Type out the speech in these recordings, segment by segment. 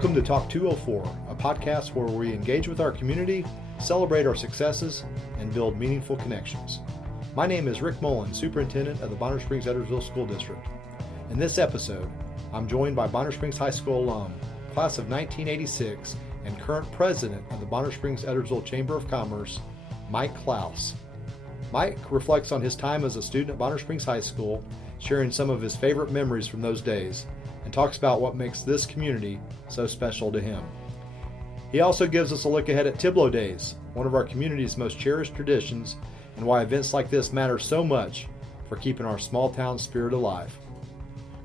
Welcome to Talk 204, a podcast where we engage with our community, celebrate our successes, and build meaningful connections. My name is Rick Moulin, Superintendent of the Bonner Springs Edwardsville School District. In this episode, I'm joined by Bonner Springs High School alum, class of 1986, and current president of the Bonner Springs Edwardsville Chamber of Commerce, Mike Clouse. Mike reflects on his time as a student at Bonner Springs High School, sharing some of his favorite memories from those days, and talks about what makes this community so special to him. He also gives us a look ahead at Tiblow Days, one of our community's most cherished traditions, and why events like this matter so much for keeping our small town spirit alive.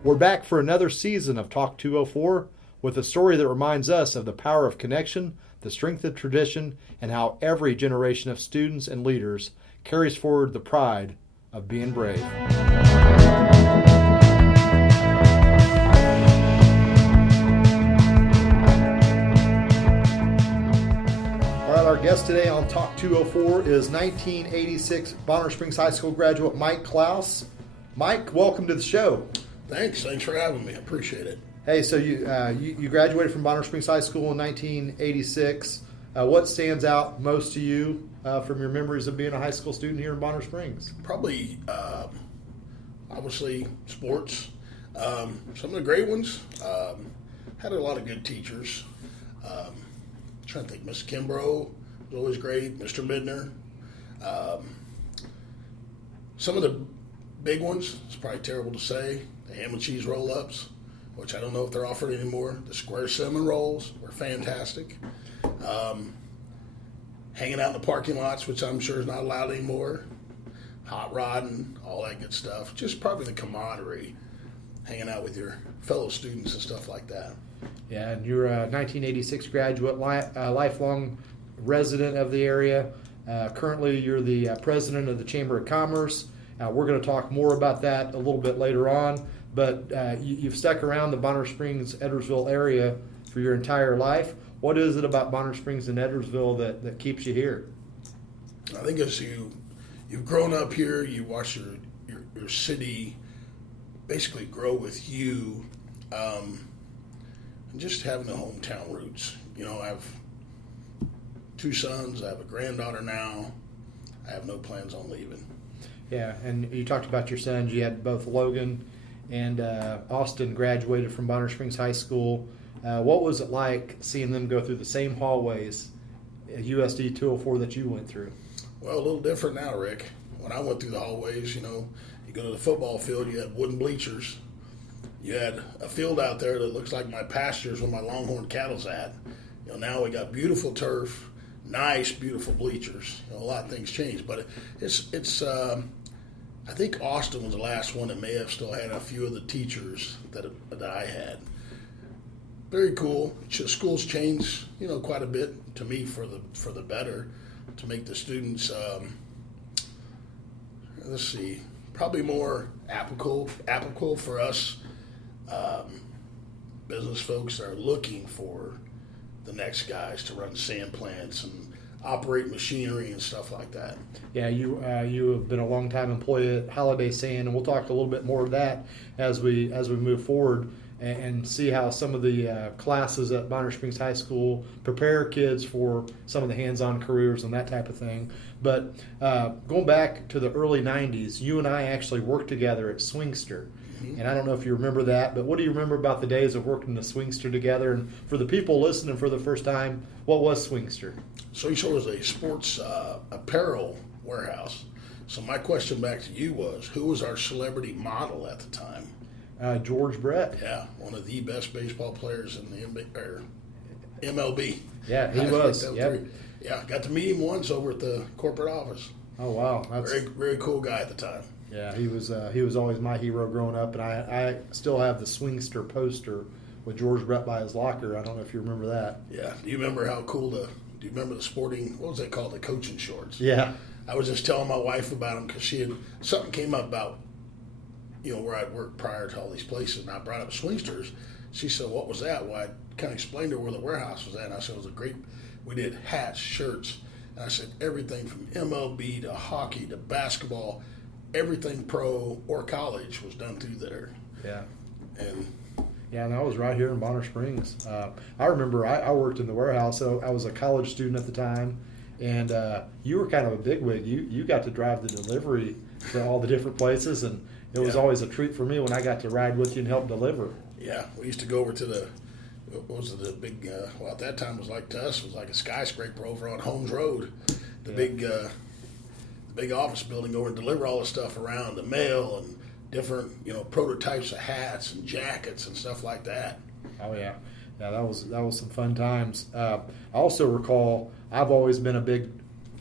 We're back for another season of Talk 204 with a story that reminds us of the power of connection, the strength of tradition, and how every generation of students and leaders carries forward the pride of being brave. Our guest today on Talk 204 is 1986 Bonner Springs High School graduate Mike Clouse. Mike, welcome to the show. Thanks for having me. I appreciate it. Hey, so you graduated from Bonner Springs High School in 1986. What stands out most to you from your memories of being a high school student here in Bonner Springs? Probably, obviously, sports. Some of the great ones. Had a lot of good teachers. Trying to think, Miss Kimbrough was always great. Mr. Midner. Some of the big ones, it's probably terrible to say, the ham and cheese roll-ups, which I don't know if they're offered anymore. The square cinnamon rolls were fantastic. Hanging out in the parking lots, which I'm sure is not allowed anymore. Hot rodding, all that good stuff. Just probably the camaraderie, hanging out with your fellow students and stuff like that. Yeah, and you're a 1986 graduate, lifelong resident of the area. Currently, you're the president of the Chamber of Commerce. We're going to talk more about that a little bit later on, but you've stuck around the Bonner Springs, Edwardsville area for your entire life. What is it about Bonner Springs and Edwardsville that keeps you here? I think as you've grown up here, you watch your city basically grow with you, and just having the hometown roots. You know, I have two sons. I have a granddaughter now. I have no plans on leaving. Yeah, and you talked about your sons. You had both Logan and Austin graduated from Bonner Springs High School. What was it like seeing them go through the same hallways at USD 204 that you went through? Well, a little different now, Rick. When I went through the hallways, you go to the football field, you had wooden bleachers. You had a field out there that looks like my pastures where my Longhorn cattle's at. Now we got beautiful turf, nice, beautiful bleachers. A lot of things changed, but it's. I think Austin was the last one that may have still had a few of the teachers that I had. Very cool. Schools changed, quite a bit to me for the better, to make the students. Let's see, probably more applicable for us. Business folks that are looking for the next guys to run sand plants and operate machinery and stuff like that. Yeah, you have been a long-time employee at Holiday Sand, and we'll talk a little bit more of that as we move forward and see how some of the classes at Bonner Springs High School prepare kids for some of the hands-on careers and that type of thing. But going back to the early 90s, you and I actually worked together at Swingster. And I don't know if you remember that, but what do you remember about the days of working the Swingster together? And for the people listening for the first time, what was Swingster? Swingster was a sports apparel warehouse. So my question back to you was, who was our celebrity model at the time? George Brett. Yeah, one of the best baseball players in the MLB. Yeah, he was. Yep. Yeah, got to meet him once over at the corporate office. Oh, wow. Very, very cool guy at the time. Yeah, he was always my hero growing up, and I still have the Swingster poster with George Brett by his locker. I don't know if you remember that. Yeah. Do you remember do you remember the sporting, what was that called, the coaching shorts? Yeah. I was just telling my wife about them because something came up about, where I'd worked prior to all these places, and I brought up Swingsters. She said, what was that? Well, I kind of explained to her where the warehouse was at, and I said, we did hats, shirts, and I said everything from MLB to hockey to basketball, everything pro or college was done through there. Yeah. And Yeah, and I was right here in Bonner Springs. I remember I worked in the warehouse, so I was a college student at the time, and you were kind of a bigwig. You got to drive the delivery to all the different places, and it was always a treat for me when I got to ride with you and help deliver. Yeah, we used to go over to what was it, the big, well, at that time it was like to us, it was like a skyscraper over on Holmes Road. The big office building over and deliver all the stuff around, the mail and different, prototypes of hats and jackets and stuff like that. Oh yeah, that was some fun times. I also recall I've always been a big.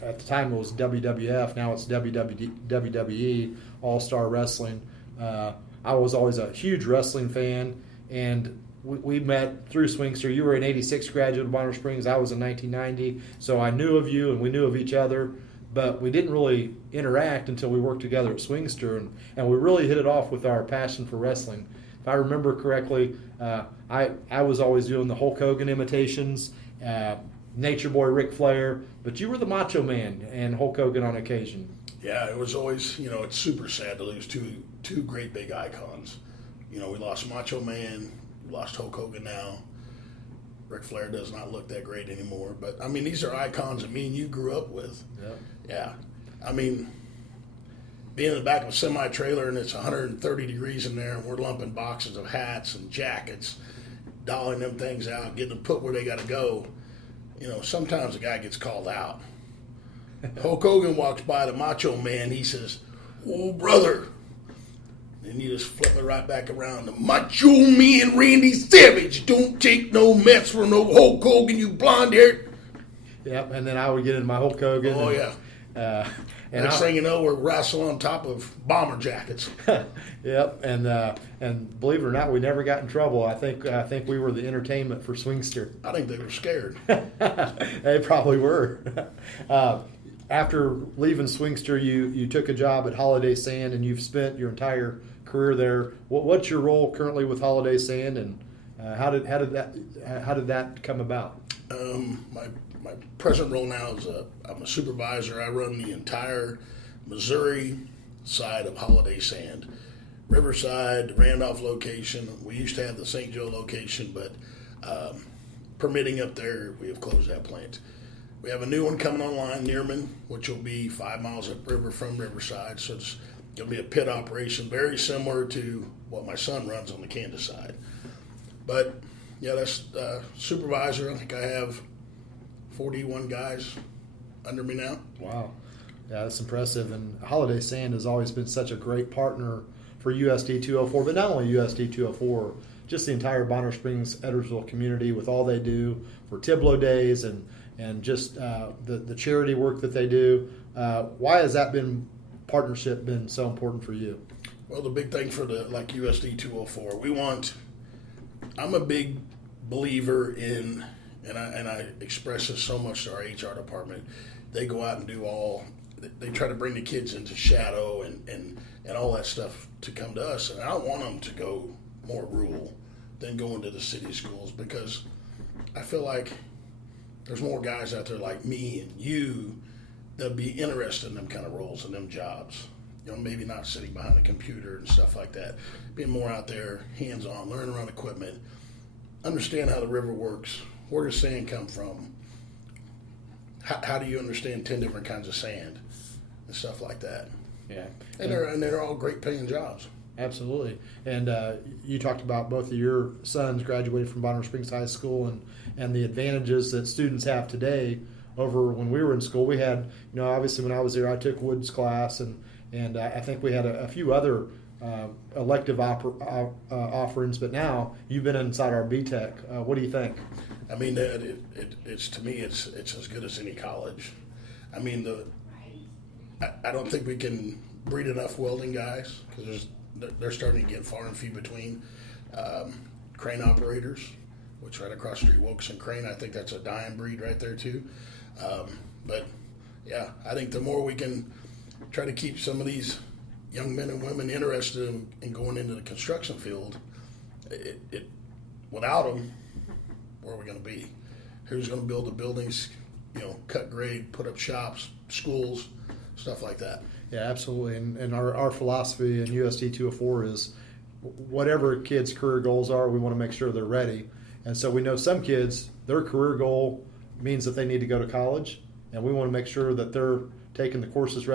At the time it was WWF. Now it's WWE All Star Wrestling. I was always a huge wrestling fan, and we met through Swingster. You were an '86 graduate of Bonner Springs. I was in 1990, so I knew of you and we knew of each other. But we didn't really interact until we worked together at Swingster, and we really hit it off with our passion for wrestling. If I remember correctly, I was always doing the Hulk Hogan imitations, Nature Boy Ric Flair, but you were the Macho Man and Hulk Hogan on occasion. Yeah, it was always, it's super sad to lose two great big icons. We lost Macho Man, we lost Hulk Hogan now. Ric Flair does not look that great anymore. But, these are icons that me and you grew up with. Yep. Yeah. Being in the back of a semi-trailer and it's 130 degrees in there and we're lumping boxes of hats and jackets, dolling them things out, getting them put where they got to go, sometimes a guy gets called out. Hulk Hogan walks by the Macho Man, he says, "Oh, brother." And you just flip it right back around. The Macho Man Randy Savage don't take no mess from no Hulk Hogan, you blonde hair. Yep, and then I would get in my Hulk Hogan. Oh, yeah. And next thing you know, we're wrestling on top of bomber jackets. Yep, and believe it or not, we never got in trouble. I think we were the entertainment for Swingster. I think they were scared. They probably were. After leaving Swingster, you took a job at Holiday Sand, and you've spent your entire career there. What's your role currently with Holiday Sand, and how did that come about? My present role now is I'm a supervisor. I run the entire Missouri side of Holiday Sand. Riverside, the Randolph location. We used to have the St. Joe location, but permitting up there, we have closed that plant. We have a new one coming online, Nearman, which will be 5 miles upriver from Riverside. So it's going to be a pit operation, very similar to what my son runs on the Kansas side. But, yeah, that's supervisor. I think I have 41 guys under me now. Wow. Yeah, that's impressive. And Holiday Sand has always been such a great partner for USD 204, but not only USD 204, just the entire Bonner Springs, Edwardsville community with all they do for Tiblow Days and just the charity work that they do. Why has that partnership been so important for you? Well, the big thing for USD 204, I'm a big believer in, and I express this so much to our HR department, they go out and they try to bring the kids into shadow and all that stuff to come to us. And I don't want them to go more rural than go into the city schools, because I feel like there's more guys out there like me and you that'd be interested in them kind of roles and them jobs. Maybe not sitting behind a computer and stuff like that. Being more out there, hands-on, learning around equipment, understand how the river works, where does sand come from, how do you understand 10 different kinds of sand and stuff like that. Yeah. And they're all great paying jobs. Absolutely. And you talked about both of your sons graduated from Bonner Springs High School and the advantages that students have today over when we were in school. We had, obviously when I was there, I took Wood's class, and I think we had a few other elective offerings, but now you've been inside our BTech. What do you think? It's to me, it's as good as any college. I don't think we can breed enough welding guys, because they're starting to get far and few between. Crane operators, which right across the street, Wilkerson Crane, I think that's a dying breed right there too. But yeah, I think the more we can try to keep some of these young men and women interested in going into the construction field, without them, where are we going to be? Who's going to build the buildings, cut grade, put up shops, schools, stuff like that? Yeah, absolutely. And our philosophy in USD 204 is whatever kids' career goals are, we want to make sure they're ready. And so we know some kids, their career goal means that they need to go to college, and we want to make sure that they're taking the courses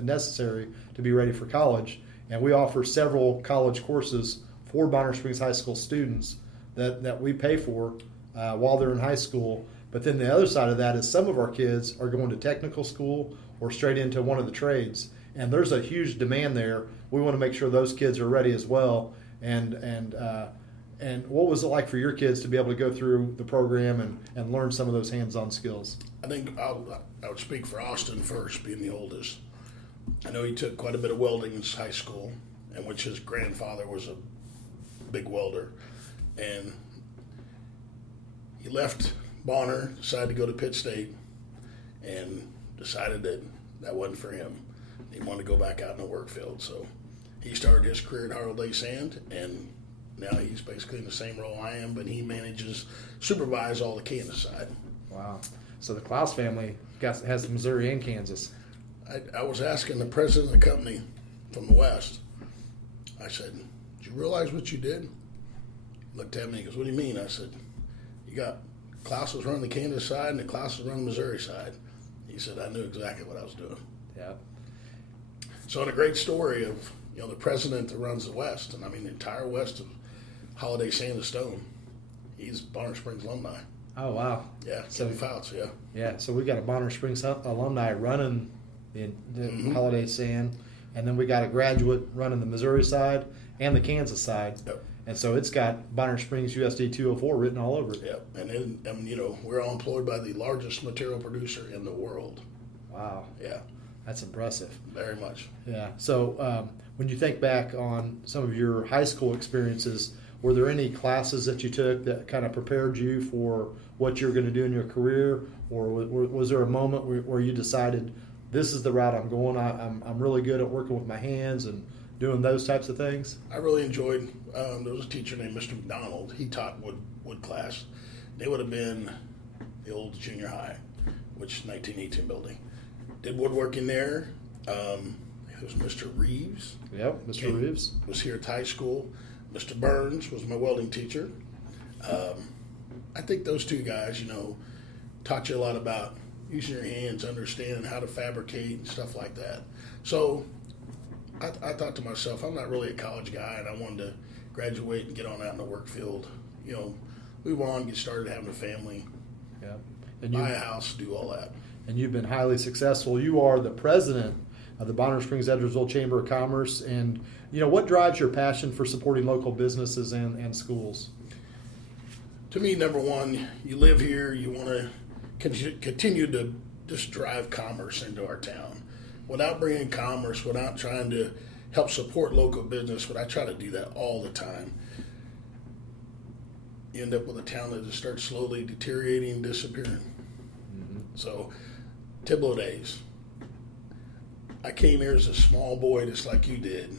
necessary to be ready for college. And we offer several college courses for Bonner Springs High School students that we pay for while they're in high school. But then the other side of that is some of our kids are going to technical school or straight into one of the trades. And there's a huge demand there. We want to make sure those kids are ready as well. And what was it like for your kids to be able to go through the program and learn some of those hands-on skills? I think I would speak for Austin first, being the oldest. I know he took quite a bit of welding in high school, in which his grandfather was a big welder. And he left Bonner, decided to go to Pitt State, and decided that wasn't for him. He wanted to go back out in the work field. So he started his career at Harley Sand, and now he's basically in the same role I am, but he supervise all the Kansas side. Wow. So the Clouse family has Missouri and Kansas. I was asking the president of the company from the West, I said, did you realize what you did? He looked at me, he goes, what do you mean? I said, you got Clouse was running the Kansas side and the Clouse was running the Missouri side. He said, I knew exactly what I was doing. Yeah. So in a great story of, the president that runs the West, and I mean the entire West of Holiday Sand and Stone, he's Bonner Springs alumni. Oh, wow. Yeah, Kevin Fouts, yeah. Yeah, so we got a Bonner Springs alumni running the Holiday Sand, and then we got a graduate running the Missouri side and the Kansas side. Yep. And so it's got Bonner Springs USD 204 written all over it. Yep. And we're all employed by the largest material producer in the world. Wow. Yeah. That's impressive. Very much. Yeah. So when you think back on some of your high school experiences, were there any classes that you took that kind of prepared you for what you're going to do in your career? Or was there a moment where you decided, this is the route I'm going, I'm really good at working with my hands and doing those types of things? I really enjoyed, there was a teacher named Mr. McDonald. He taught wood class. They would have been the old junior high, which 1918 building. Did woodworking there. It was Mr. Reeves. Yep, Mr. Reeves. Was here at high school. Mr. Burns was my welding teacher. I think those two guys, taught you a lot about using your hands, understanding how to fabricate and stuff like that. So I thought to myself, I'm not really a college guy, and I wanted to graduate and get on out in the work field, move on, get started having a family, buy a house, do all that. And you've been highly successful. You are the president of the Bonner Springs Edwardsville Chamber of Commerce. And, what drives your passion for supporting local businesses and schools? To me, number one, you live here, you want to continue to just drive commerce into our town. Without bringing commerce, without trying to help support local business, but I try to do that all the time, you end up with a town that just starts slowly deteriorating and disappearing. Mm-hmm. So, Tiblow Days. I came here as a small boy just like you did,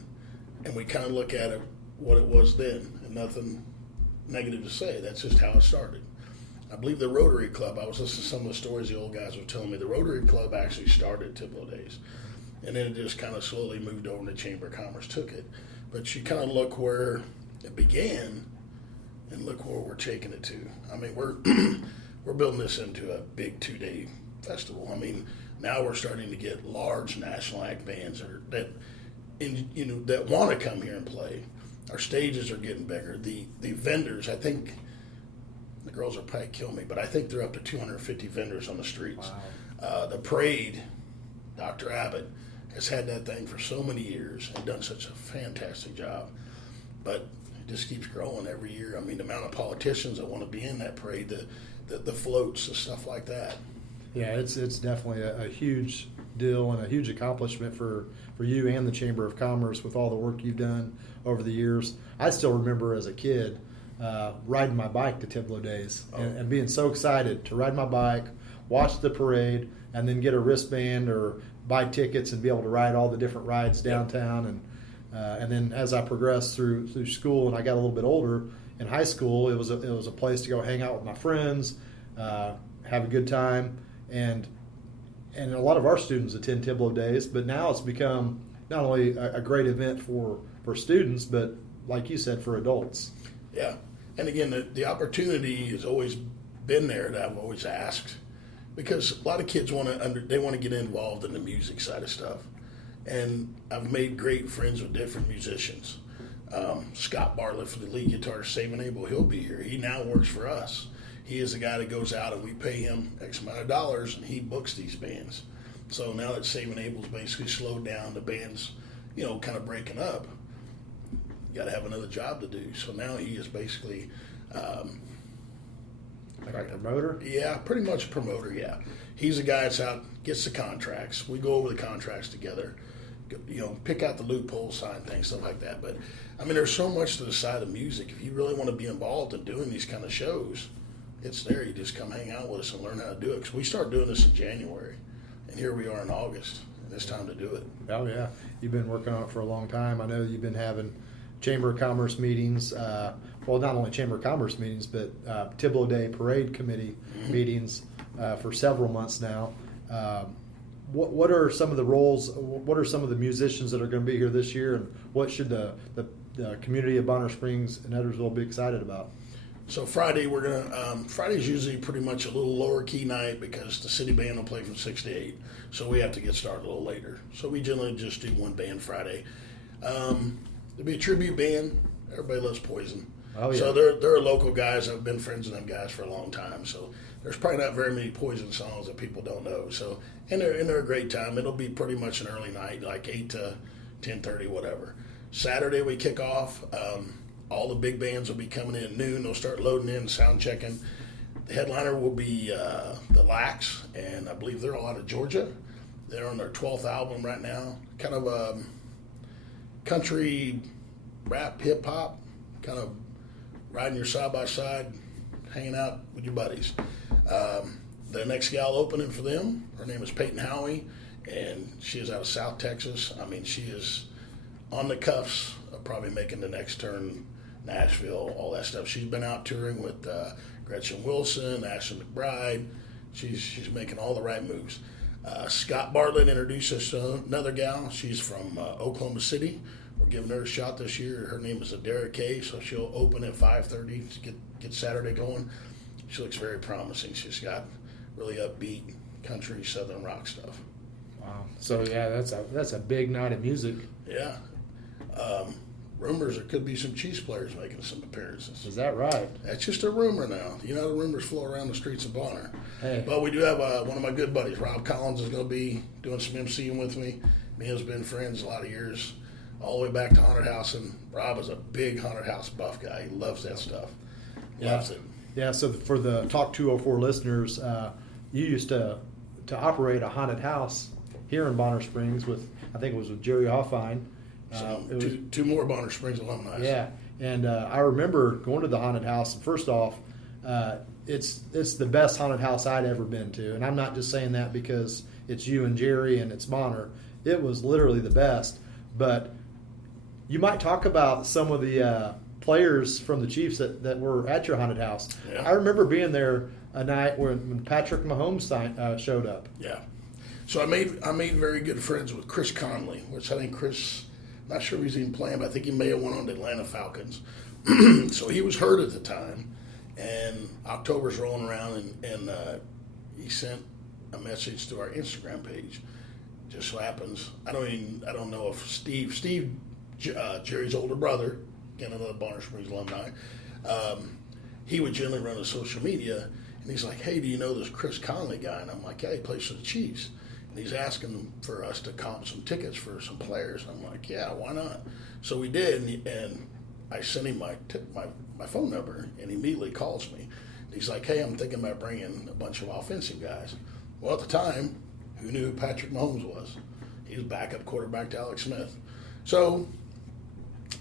and we kind of look at it, what it was then, and nothing negative to say. That's just how it started. I believe the Rotary Club, I was listening to some of the stories the old guys were telling me, the Rotary Club actually started Tiblow Days. And then it just kind of slowly moved over and the Chamber of Commerce took it. But you kind of look where it began and look where we're taking it to. I mean, we're building this into a big 2-day festival. I mean, now we're starting to get large national act bands that want to come here and play. Our stages are getting bigger. The vendors, I think, the girls will probably kill me, but I think they're up to 250 vendors on the streets. Wow. The parade, Dr. Abbott has had that thing for so many years and done such a fantastic job. But it just keeps growing every year. I mean, the amount of politicians that want to be in that parade, the floats, the stuff like that. Yeah, it's definitely a huge deal and a huge accomplishment for you and the Chamber of Commerce with all the work you've done over the years. I still remember as a kid riding my bike to Tiblow Days and being so excited to ride my bike, watch the parade, and then get a wristband or buy tickets and be able to ride all the different rides downtown. And then as I progressed through school and I got a little bit older, in high school it was a place to go hang out with my friends, have a good time, and a lot of our students attend Tiblow Days. But now it's become not only a great event for students, but like you said, for adults. Yeah. And again, the opportunity has always been there that I've always asked, because a lot of kids want to get involved in the music side of stuff. And I've made great friends with different musicians. Scott Bartlett for the lead guitarist, Saving Abel, he'll be here. He now works for us. He is the guy that goes out and we pay him X amount of dollars and he books these bands. So now that Saving Abel's basically slowed down, the band's, kind of breaking up, you got to have another job to do. So now he is basically like a promoter? Yeah, pretty much a promoter, yeah. He's the guy that's out, gets the contracts. We go over the contracts together, pick out the loopholes, sign things, stuff like that. But, there's so much to the side of music. If you really want to be involved in doing these kind of shows, it's there. You just come hang out with us and learn how to do it. Because we start doing this in January, and here we are in August, and it's time to do it. Oh, yeah. You've been working on it for a long time. I know you've been having Chamber of Commerce meetings, not only Chamber of Commerce meetings, but Tiblow Day Parade Committee meetings for several months now. What are some of the roles, what are some of the musicians that are going to be here this year, and what should the community of Bonner Springs and Edwardsville be excited about? So Friday, Friday's usually pretty much a little lower key night because the city band will play from 6 to 8. So we have to get started a little later. So we generally just do one band Friday. There'll be a tribute band. Everybody loves Poison. Oh, yeah. So they're local guys. I've been friends with them guys for a long time. So there's probably not very many Poison songs that people don't know. So and they're a great time. It'll be pretty much an early night, like 8 to 10:30, whatever. Saturday we kick off. All the big bands will be coming in at noon. They'll start loading in, sound checking. The headliner will be the Lax, and I believe they're all out of Georgia. They're on their 12th album right now. Kind of country, rap, hip hop, kind of riding your side by side, hanging out with your buddies. The next gal opening for them, her name is Peyton Howie, and she is out of South Texas. She is on the cuffs of probably making the next turn, Nashville, all that stuff. She's been out touring with Gretchen Wilson, Ashley McBride. She's making all the right moves. Scott Bartlett introduced us to another gal. She's from Oklahoma City. We're giving her a shot this year. Her name is Adara Kay, so she'll open at 5:30 to get Saturday going. She looks very promising. She's got really upbeat country southern rock stuff. Wow. So yeah, that's a big night of music. Yeah. Rumors there could be some Chiefs players making some appearances. Is that right? That's just a rumor now. The rumors flow around the streets of Bonner. Hey. But we do have one of my good buddies, Rob Collins, is going to be doing some MCing with me. Me and him has been friends a lot of years, all the way back to Haunted House. And Rob is a big Haunted House buff guy. He loves that stuff. Loves it. Yeah, so for the Talk 204 listeners, you used to operate a haunted house here in Bonner Springs with, I think it was with Jerry Hoffine. So two more Bonner Springs alumni. Yeah, and I remember going to the haunted house. And first off, it's the best haunted house I'd ever been to, and I'm not just saying that because it's you and Jerry and it's Bonner. It was literally the best. But you might talk about some of the players from the Chiefs that were at your haunted house. Yeah. I remember being there a night when Patrick Mahomes showed up. Yeah. So I made very good friends with Chris Conley, which I think Chris, not sure if he's even playing, but I think he may have went on the Atlanta Falcons. So he was hurt at the time, and October's rolling around, and he sent a message to our Instagram page. Just so happens, I don't know if Steve, Jerry's older brother, again another Bonner Springs alumni, he would generally run the social media, and he's like, "Hey, do you know this Chris Conley guy?" And I'm like, "Yeah, he plays for the Chiefs." And he's asking for us to comp some tickets for some players. I'm like, "Yeah, why not?" So we did, and I sent him my phone number, and he immediately calls me. And he's like, "Hey, I'm thinking about bringing a bunch of offensive guys." Well, at the time, who knew who Patrick Mahomes was? He was backup quarterback to Alex Smith. So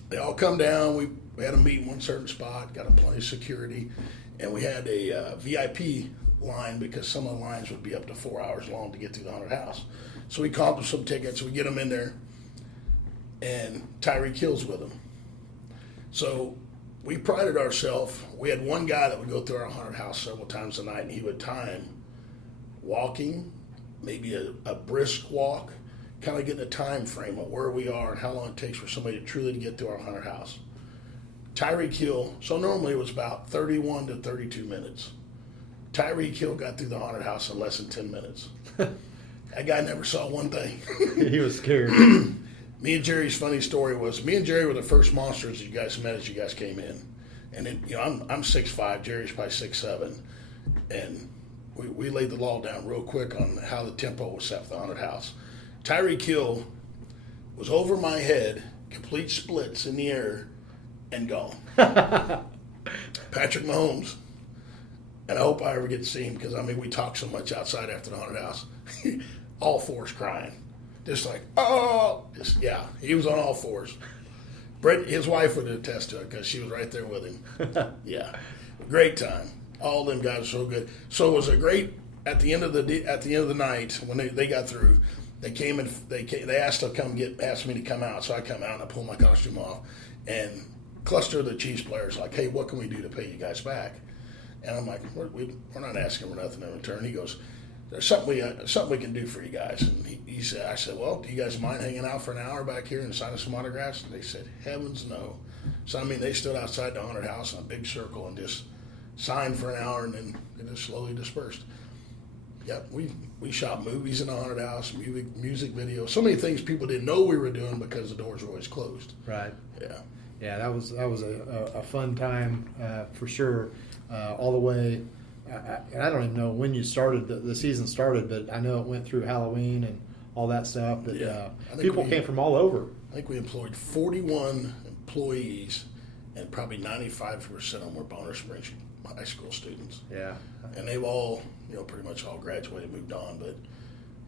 they all come down. We had a meet in one certain spot, got them plenty of security, and we had a VIP line because some of the lines would be up to 4 hours long to get through the haunted house. So we comped them some tickets. We get them in there, and Tyreek Hill's with them. So we prided ourselves. We had one guy that would go through our haunted house several times a night, and he would time walking, maybe a brisk walk, kind of getting a time frame of where we are and how long it takes for somebody to truly get through our haunted house. Tyreek Hill, so normally it was about 31 to 32 minutes. Tyreek Hill got through the haunted house in less than 10 minutes. That guy never saw one thing. He was scared. Me and Jerry's funny story was, me and Jerry were the first monsters you guys met as you guys came in. And then, I'm 6'5", Jerry's probably 6'7", and we laid the law down real quick on how the tempo was set for the haunted house. Tyreek Hill was over my head, complete splits in the air, and gone. Patrick Mahomes, and I hope I ever get to see him because, we talk so much outside after the haunted house. All fours crying. Just like, he was on all fours. Brett, his wife would attest to it because she was right there with him. Yeah, great time. All them guys were so good. So it was a great. At the end of the night when they got through, they came and they asked me to come out. So I come out and I pull my costume off, and cluster of the Chiefs players like, hey, what can we do to pay you guys back? And I'm like, we're not asking for nothing in return. He goes, there's something we can do for you guys. And he said, I said, well, do you guys mind hanging out for an hour back here and signing some autographs? And they said, heavens no. So they stood outside the haunted house in a big circle and just signed for an hour, and then they just slowly dispersed. Yep, we shot movies in the haunted house, music videos, so many things people didn't know we were doing because the doors were always closed. Right. Yeah. Yeah, that was a fun time for sure. All the way. And I don't even know when you started, the season started, but I know it went through Halloween and all that stuff. But people came from all over. I think we employed 41 employees, and probably 95% of them were Bonner Springs high school students. Yeah. And they've all, pretty much all graduated, moved on. But,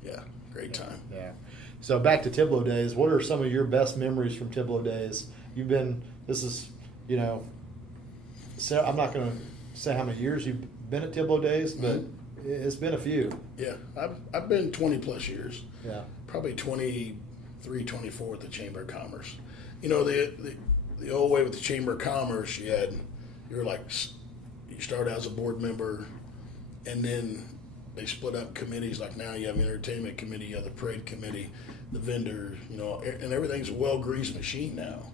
yeah, great time. Yeah. So back to Tiblow Days. What are some of your best memories from Tiblow Days? I'm not going to say how many years you've been at Tiblow Days, but it's been a few. Yeah, I've been 20 plus years. Yeah, probably 23, 24 with the Chamber of Commerce. The old way with the Chamber of Commerce, you start as a board member, and then they split up committees. Like now, you have an entertainment committee, you have the parade committee, the vendors, and everything's a well-greased machine now.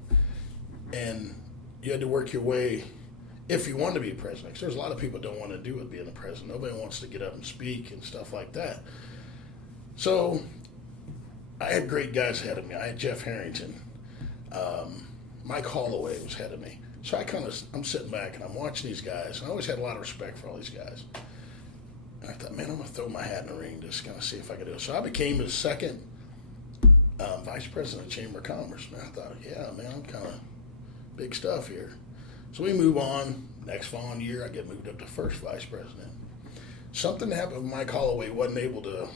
And you had to work your way. If you want to be a president, because there's a lot of people don't want to do it being a president. Nobody wants to get up and speak and stuff like that. So I had great guys ahead of me. I had Jeff Harrington. Mike Holloway was ahead of me. So I'm sitting back and I'm watching these guys. And I always had a lot of respect for all these guys. And I thought, man, I'm going to throw my hat in the ring just kind of see if I can do it. So I became the second vice president of the Chamber of Commerce. And I thought, yeah, man, I'm kind of big stuff here. So we move on. Next following year, I get moved up to first vice president. Something happened with Mike Holloway. Wasn't able to.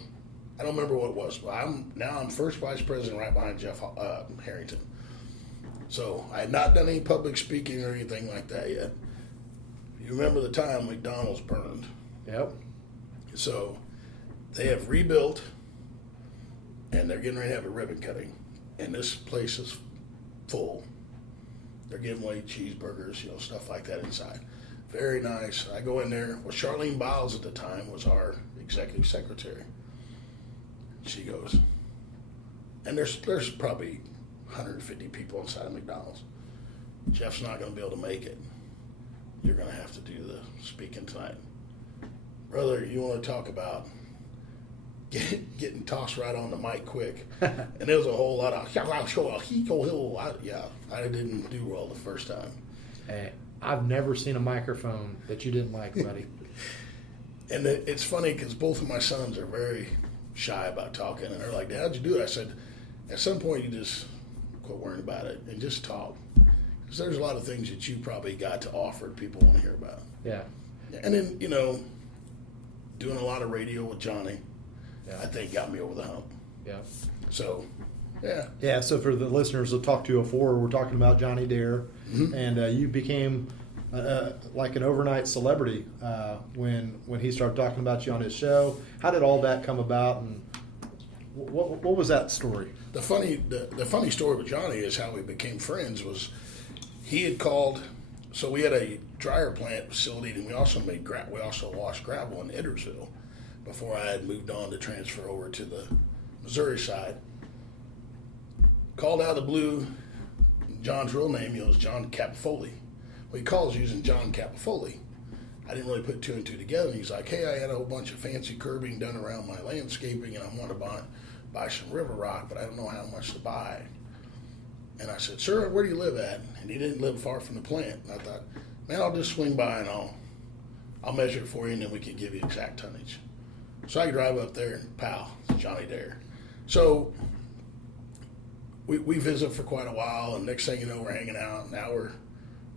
I don't remember what it was, but I'm first vice president right behind Jeff Harrington. So I had not done any public speaking or anything like that yet. You remember the time McDonald's burned? Yep. So they have rebuilt, and they're getting ready to have a ribbon cutting, and this place is full. They're giving away cheeseburgers, stuff like that inside. Very nice. I go in there. Well, Charlene Biles at the time was our executive secretary. She goes, and there's probably 150 people inside of McDonald's. Jeff's not going to be able to make it. You're going to have to do the speaking tonight. Brother, you want to talk about getting tossed right on the mic quick. And there was a whole lot of, I didn't do well the first time. Hey, I've never seen a microphone that you didn't like, buddy. And it's funny because both of my sons are very shy about talking. And they're like, Dad, how'd you do it? I said, at some point you just quit worrying about it and just talk. Because there's a lot of things that you probably got to offer that people want to hear about. Yeah. And then, doing a lot of radio with Johnny. Yeah. I think got me over the hump. Yeah. So, yeah. Yeah, so for the listeners of Talk 204, we're talking about Johnny Dare, and you became like an overnight celebrity when he started talking about you on his show. How did all that come about, and what was that story? The funny story with Johnny is how we became friends was he had called. So we had a dryer plant facility, and we also washed gravel in Edwardsville before I had moved on to transfer over to the Missouri side. Called out of the blue. John's real name was John Capfoley. Well, he calls using John Capofoli. I didn't really put two and two together. And he's like, hey, I had a whole bunch of fancy curbing done around my landscaping, and I want to buy some river rock, but I don't know how much to buy. And I said, sir, where do you live at? And he didn't live far from the plant. And I thought, man, I'll just swing by and I'll measure it for you, and then we can give you exact tonnage. So I drive up there, and pow, it's Johnny there. So we visit for quite a while, and next thing you know, we're hanging out. Now we're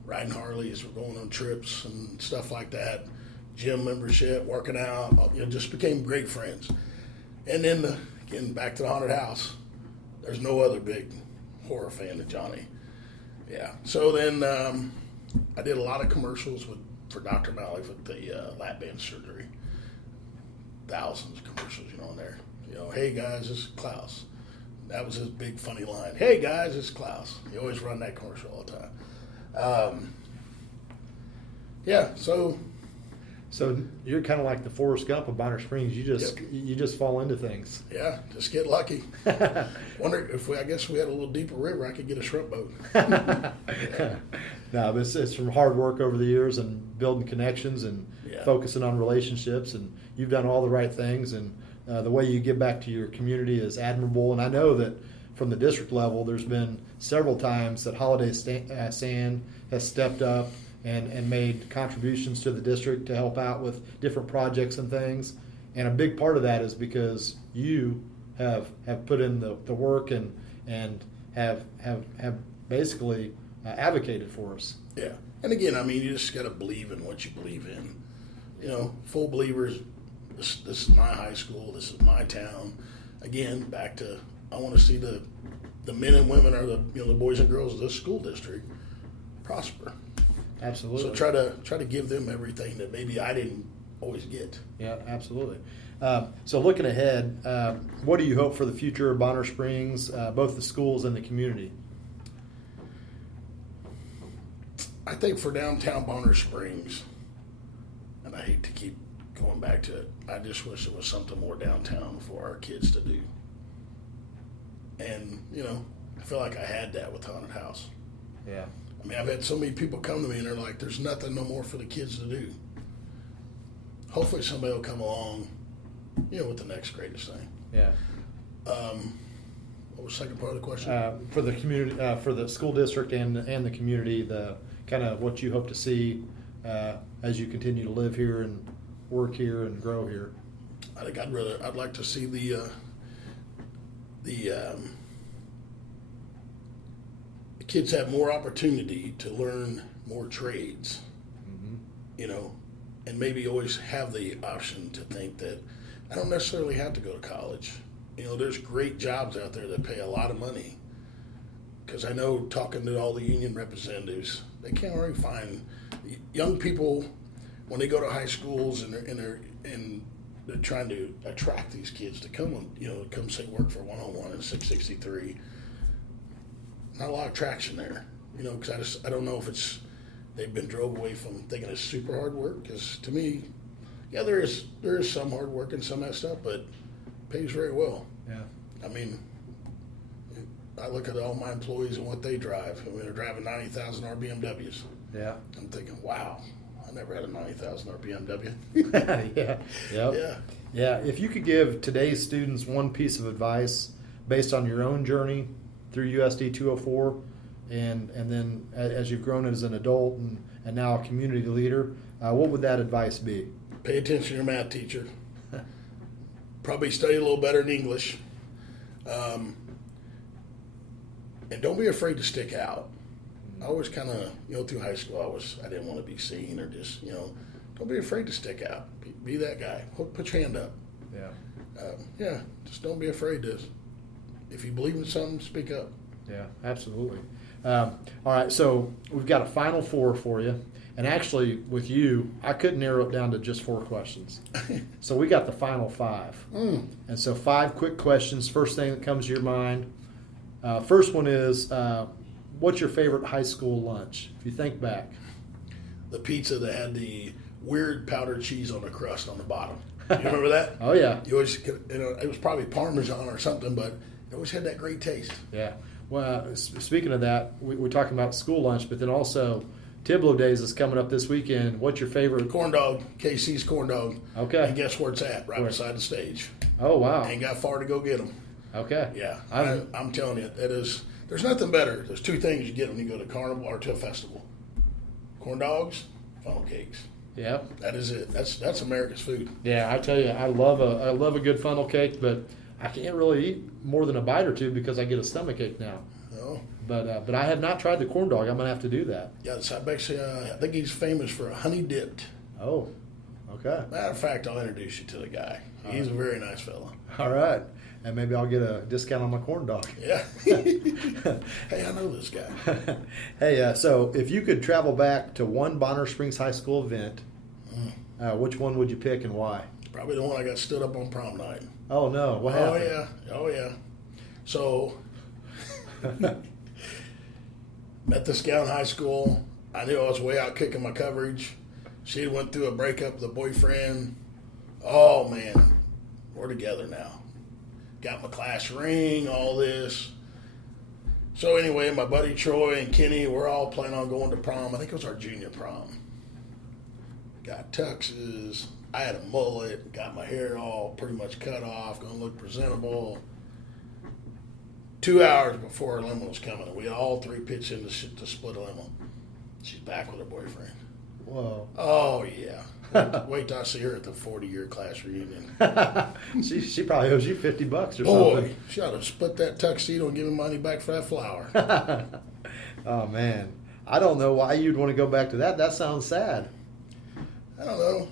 riding Harleys, we're going on trips and stuff like that. Gym membership, working out, just became great friends. And then, again, back to the haunted house. There's no other big horror fan than Johnny. Yeah. So then I did a lot of commercials for Dr. Malik with the lap band surgery. Thousands of commercials, in there. Hey guys, this is Clouse. That was his big funny line. Hey guys, it's Clouse. He always run that commercial all the time. So you're kind of like the Forrest Gump of Bonner Springs. You just fall into things. Yeah, just get lucky. Wonder if I guess we had a little deeper river, I could get a shrimp boat. No, but it's from hard work over the years and building connections and focusing on relationships, and you've done all the right things, and the way you give back to your community is admirable. And I know that from the district level, there's been several times that Holiday Sand has stepped up and made contributions to the district to help out with different projects and things. And a big part of that is because you have put in the work and have basically advocated for us. Yeah. And again, you just got to believe in what you believe in. Full believers, this is my high school, this is my town. Again, back to, I want to see the men and women, or the boys and girls of this school district prosper. Absolutely. So try to give them everything that maybe I didn't always get. Yeah, absolutely. So looking ahead, what do you hope for the future of Bonner Springs, both the schools and the community? I think for downtown Bonner Springs, and I hate to keep going back to it, I just wish there was something more downtown for our kids to do. And, I feel like I had that with Haunted House. Yeah. I've had so many people come to me and they're like, there's nothing no more for the kids to do. Hopefully somebody will come along, with the next greatest thing. Yeah. What was the second part of the question? For the community, for the school district and the community, the kind of what you hope to see as you continue to live here and work here and grow here. I think I'd like to see the kids have more opportunity to learn more trades, and maybe always have the option to think that I don't necessarily have to go to college. There's great jobs out there that pay a lot of money. Because I know, talking to all the union representatives, they can't really find young people when they go to high schools and they're trying to attract these kids to come say work for 101 and 663. Not a lot of traction there, because I don't know if they've been drove away from thinking it's super hard work. Because to me, there is some hard work and some of that stuff, but it pays very well. Yeah. I look at all my employees and what they drive. They're driving 90,000 BMWs. Yeah. I'm thinking, wow, I never had a 90,000 BMW. Yeah. Yep. Yeah. Yeah. If you could give today's students one piece of advice based on your own journey through USD 204, and then as you've grown as an adult and now a community leader, what would that advice be? Pay attention to your math teacher. Probably study a little better in English. And don't be afraid to stick out. I always kind of, through high school, I didn't want to be seen, or just, don't be afraid to stick out. Be that guy. Put your hand up. Yeah. Just don't be afraid to. If you believe in something, speak up. Yeah, absolutely. All right, so we've got a final four for you. And actually, with you, I couldn't narrow it down to just 4 questions. So we got the final 5. And so 5 quick questions. First thing that comes to your mind. First one is, what's your favorite high school lunch? If you think back. The pizza that had the weird powdered cheese on the crust on the bottom. You remember that? Oh, yeah. You always, it was probably Parmesan or something, but it always had that great taste. Yeah. Well, speaking of that, we're talking about school lunch, but then also Tiblow Days is coming up this weekend. What's your favorite? Corn dog, KC's corn dog. Okay. And guess where it's at? Right beside the stage. Oh, wow. Ain't got far to go get them. Okay. Yeah, I'm telling you, there's nothing better. There's two things you get when you go to carnival or to a festival: corn dogs, funnel cakes. Yep. That is it. That's America's food. Yeah, I tell you, I love a good funnel cake, but I can't really eat more than a bite or two because I get a stomach ache now. No. But I have not tried the corn dog. I'm gonna have to do that. Yeah, I think he's famous for a honey dipped. Oh, okay. Matter of fact, I'll introduce you to the guy. He's a very nice fella. All right. And maybe I'll get a discount on my corn dog. Yeah. Hey, I know this guy. Hey, so if you could travel back to one Bonner Springs High School event, which one would you pick and why? Probably the one I got stood up on prom night. Oh, no. What happened? Oh, yeah. So, met this gal in high school. I knew I was way out kicking my coverage. She went through a breakup with a boyfriend. Oh, man. We're together now. Got my class ring, all this. So anyway, my buddy Troy and Kenny, we're all planning on going to prom. I think it was our junior prom. Got tuxes. I had a mullet. Got my hair all pretty much cut off. Going to look presentable. 2 hours before our limo was coming, we all three pitched in to split a limo. She's back with her boyfriend. Whoa. Oh, yeah. Wait till I see her at the 40-year class reunion. she probably owes you $50 or something. Boy, she ought to split that tuxedo and give me money back for that flower. Oh, man. I don't know why you'd want to go back to that. That sounds sad. I don't know.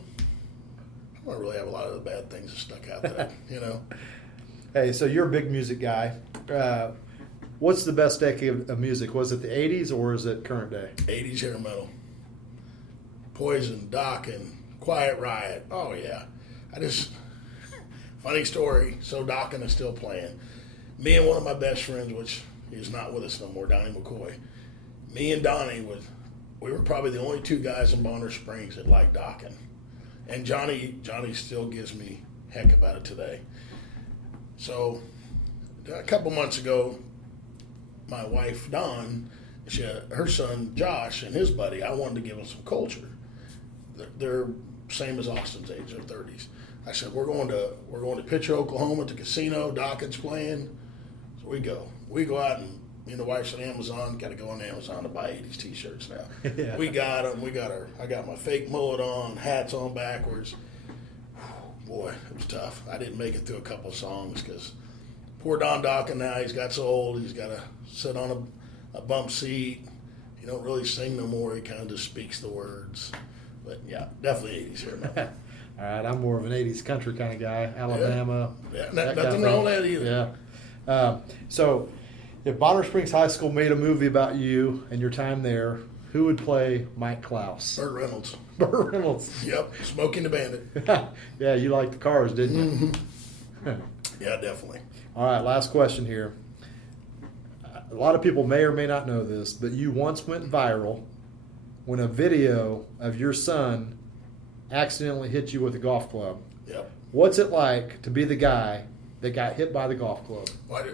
I don't really have a lot of the bad things that stuck out there, you know. Hey, so you're a big music guy. What's the best decade of music? Was it the 80s or is it current day? 80s hair metal. Poison, Dokken, Quiet Riot. Oh, yeah. Funny story. So Dokken is still playing. Me and one of my best friends, which is not with us no more, Donnie McCoy. Me and Donnie, we were probably the only two guys in Bonner Springs that liked Dokken. And Johnny still gives me heck about it today. So a couple months ago, my wife, Dawn, her son, Josh, and his buddy, I wanted to give them some culture. They're same as Austin's age, they're 30s. I said, we're going to Pitcher, Oklahoma, to casino. Dokken's playing. So we go. We go out, and me and the wife's on Amazon. Got to go on Amazon to buy 80s T-shirts now. Yeah. We got them. I got my fake mullet on, hats on backwards. Boy, it was tough. I didn't make it through a couple of songs because poor Don Dokken now, he's got so old, he's got to sit on a bump seat. He don't really sing no more. He kind of just speaks the words. But, yeah, definitely 80s here now. All right, I'm more of an 80s country kind of guy. Alabama. Yeah, nothing wrong with that either. Yeah. So if Bonner Springs High School made a movie about you and your time there, who would play Mike Clouse? Burt Reynolds. Burt Reynolds. Yep, Smoking the Bandit. Yeah, you liked the Cars, didn't you? Mm-hmm. Yeah, definitely. All right, last question here. A lot of people may or may not know this, but you once went viral when a video of your son accidentally hit you with a golf club. Yep. What's it like to be the guy that got hit by the golf club? Well,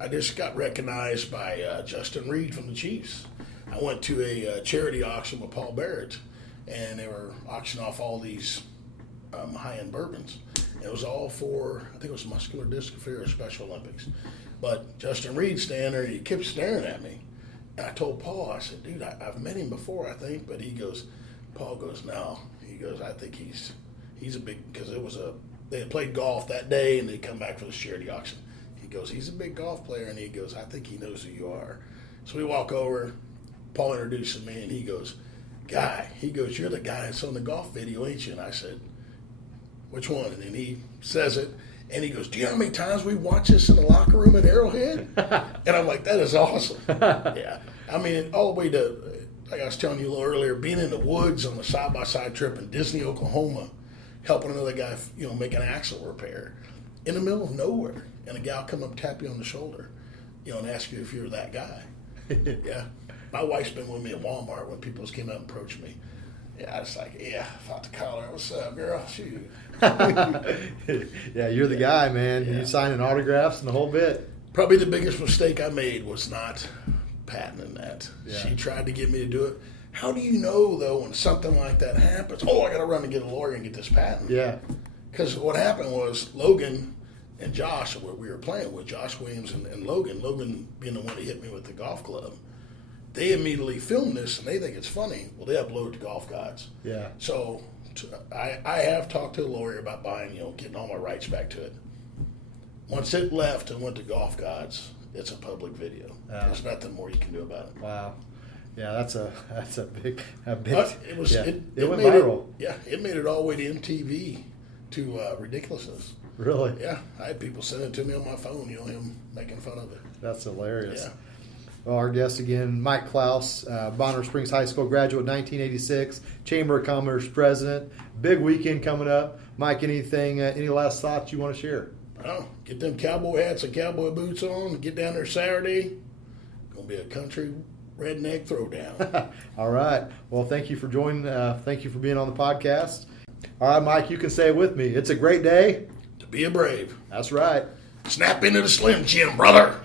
I just got recognized by Justin Reed from the Chiefs. I went to a charity auction with Paul Barrett, and they were auctioning off all these high-end bourbons. It was all for, I think it was muscular dystrophy or Special Olympics. But Justin Reed standing there, he kept staring at me. And I told Paul, I said, dude, I've met him before, I think. But Paul goes, no. He goes, I think he's a big, because they had played golf that day and they come back for the charity auction. He goes, he's a big golf player. And he goes, I think he knows who you are. So we walk over, Paul introduces me, and he goes, Guy, you're the guy that's on the golf video, ain't you? And I said, which one? And then he says it, and he goes, do you know how many times we watched this in the locker room at Arrowhead? And I'm like, that is awesome. Yeah. I mean, all the way to, like I was telling you a little earlier, being in the woods on a side-by-side trip in Disney, Oklahoma, helping another guy, make an axle repair in the middle of nowhere, and a gal come up, tap you on the shoulder, and ask you if you're that guy. Yeah. My wife's been with me at Walmart when people just came out and approached me. Yeah, I was like, yeah, fought the collar. What's up, girl? Shoot. Yeah, you're the guy, man. Yeah. You signing autographs and the whole bit. Probably the biggest mistake I made was not patenting that. Yeah. She tried to get me to do it. How do you know, though, when something like that happens? Oh, I got to run and get a lawyer and get this patent. Yeah. Because what happened was Logan and Josh, we were playing with, Josh Williams and Logan being the one that hit me with the golf club, they immediately filmed this and they think it's funny. Well, they upload it to Golf Gods. Yeah. So I have talked to a lawyer about buying, getting all my rights back to it. Once it left and went to Golf Gods, it's a public video. There's nothing more you can do about it. Wow. Yeah, that's a big. It was. Yeah. It It went made viral. it made it all the way to MTV to ridiculousness. Really? Yeah, I had people send it to me on my phone. Him making fun of it. That's hilarious. Yeah. Well, our guest again, Mike Clouse, Bonner Springs High School graduate, 1986, Chamber of Commerce president. Big weekend coming up. Mike, any last thoughts you want to share? Oh, get them cowboy hats and cowboy boots on. Get down there Saturday. Gonna be a country redneck throwdown. All right. Well, thank you for joining. Thank you for being on the podcast. All right, Mike, you can say it with me. It's a great day To be a brave. That's right. Snap into the Slim Jim, brother.